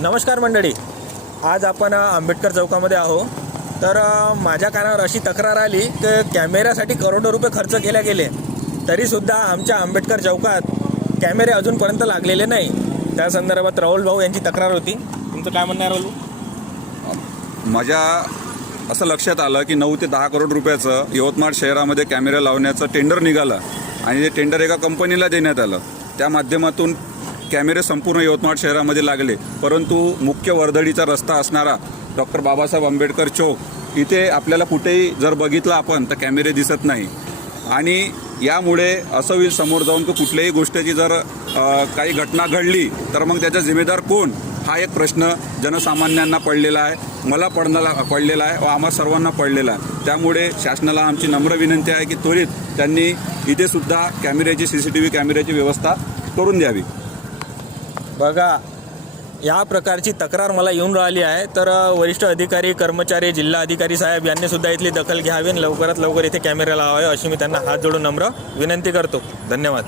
नमस्कार मंडळी, आज आपण आंबेडकर चौकामध्ये आहो. तर माझ्या कानावर अशी तक्रार आली की कॅमेऱ्यासाठी करोडो रुपये खर्च केले गेले, तरीसुद्धा आमच्या आंबेडकर चौकात कॅमेरे अजूनपर्यंत लागलेले नाही. त्या संदर्भात राहुल भाऊ यांची तक्रार होती. तुमचं काय म्हणणं आहे राहुल भाऊ? माझ्या असं लक्षात आलं की 9 ते 10 करोड रुपयाचं यवतमाळ शहरामध्ये कॅमेरा लावण्याचं टेंडर निघालं आणि ते टेंडर एका कंपनीला देण्यात आलं. त्या माध्यमातून कॅमेरे संपूर्ण यवतमाळ शहरामध्ये लागले, परंतु मुख्य वर्दळीचा रस्ता असणारा डॉक्टर बाबासाहेब आंबेडकर चौक इथे आपल्याला कुठेही जर बघितलं आपण तर कॅमेरे दिसत नाही. आणि यामुळे असं होईल समोर जाऊन की कुठल्याही गोष्टीची जर काही घटना घडली तर मग त्याचा जिम्मेदार कोण, हा एक प्रश्न जनसामान्यांना पडलेला आहे, मला पडलेला आहे व आम्हा सर्वांना पडलेला आहे. त्यामुळे शासनाला आमची नम्र विनंती आहे की त्वरित त्यांनी इथे सुद्धा कॅमेऱ्याची CCTV कॅमेऱ्याची व्यवस्था करून द्यावी. बघा, या प्रकारची तक्रार मला येऊन राहिली आहे. तर वरिष्ठ अधिकारी, कर्मचारी, जिल्हा अधिकारी साहेब यांनी सुद्धा इथली दखल घ्यावी आणि लवकरात लवकर इथे कॅमेरा लावावे अशी मी त्यांना हात जोडून नम्र विनंती करतो. धन्यवाद.